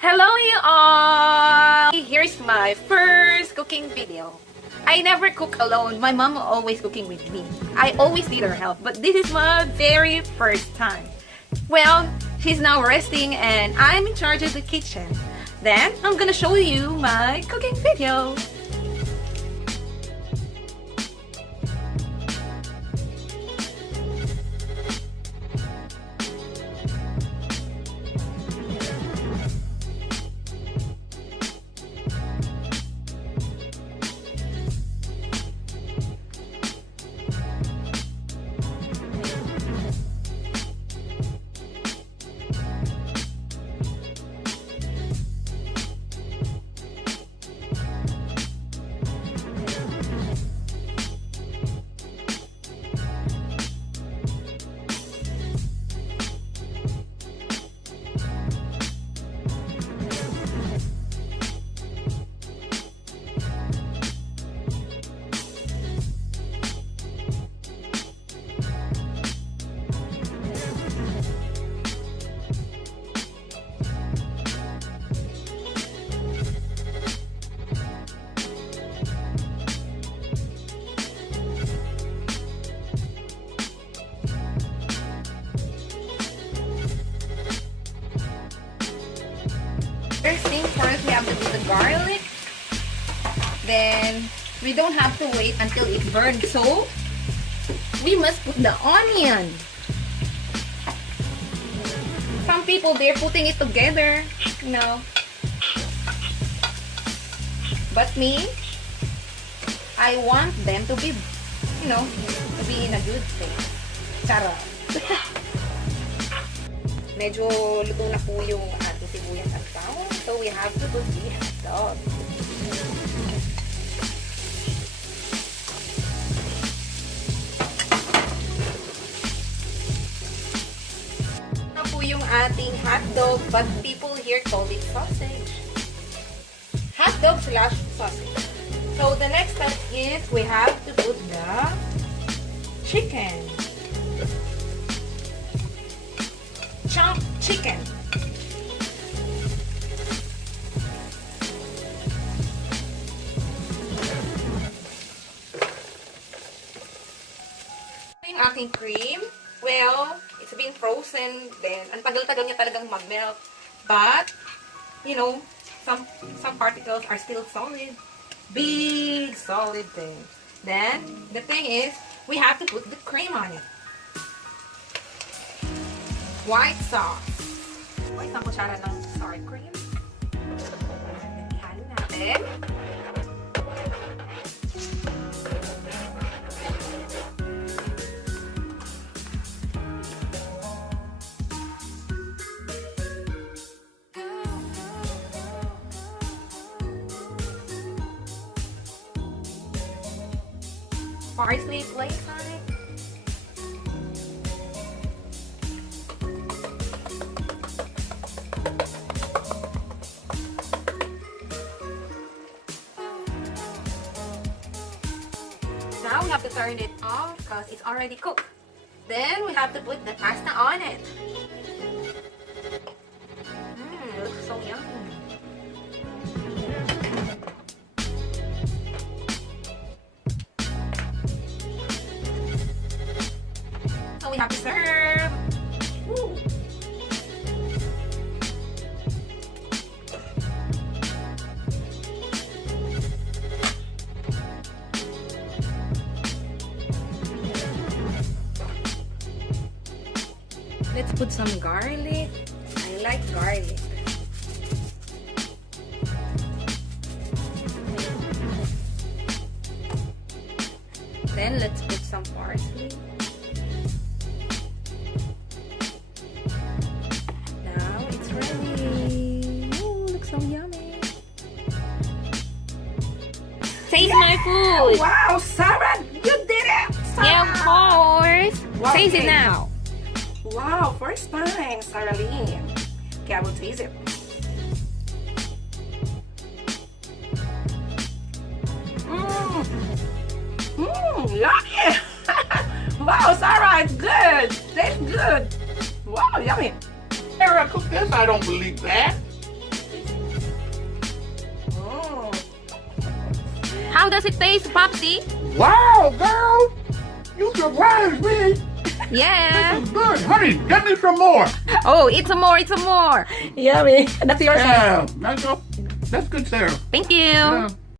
Hello you all! Here's my first cooking video. I never cook alone. My mom always cooking with me. I always need her help, but this is my very first time. Well, she's now resting and I'm in charge of the kitchen. Then, I'm gonna show you my cooking video. First thing first, we have to do the garlic. Then, we don't have to wait until it burns. So, we must put the onion. Some people, they're putting it together, you know. But me, I want them to be, you know, to be in a good state. Charot. Medyo luto na po yung ating sibuyas at bawang. So, we have to put the hotdog. Na po yung ating hotdog, but people here call it sausage. Hotdog slash sausage. So, the next step is we have to put the chicken. Chopped chicken. Yung aking cream, well, it's been frozen then. Ang tagal-tagal niya talagang mag-melt. But, you know, some particles are still solid. Big, solid thing. Then, the thing is, we have to put the cream on it. White sauce. Isang kutsara ng sour cream. Ihalo natin. Parsley flakes on it. Now we have to turn it off because it's already cooked. Then we have to put the pasta on it. It looks so yummy. So we have to serve. Woo. Let's put some garlic. I like garlic. Then let's put some parsley. Now it's ready. Ooh, looks so yummy. Taste my food. Wow, Sarah, you did it! Sarah. Yeah, of course. Wow, Taste it okay. now. Wow, first time, Sarah Lee. Okay, I will taste it. Yummy! Wow, Sarah, it's good. Tastes good. Wow, yummy. Sarah cooked this? I don't believe that. How does it taste, Popsy? Wow, girl! You surprised me! Yeah. This is good. Honey, get me some more. Oh, it's a more, it's a more. Yummy. That's yours. Yeah, that's good, Sarah. Thank you. Yeah.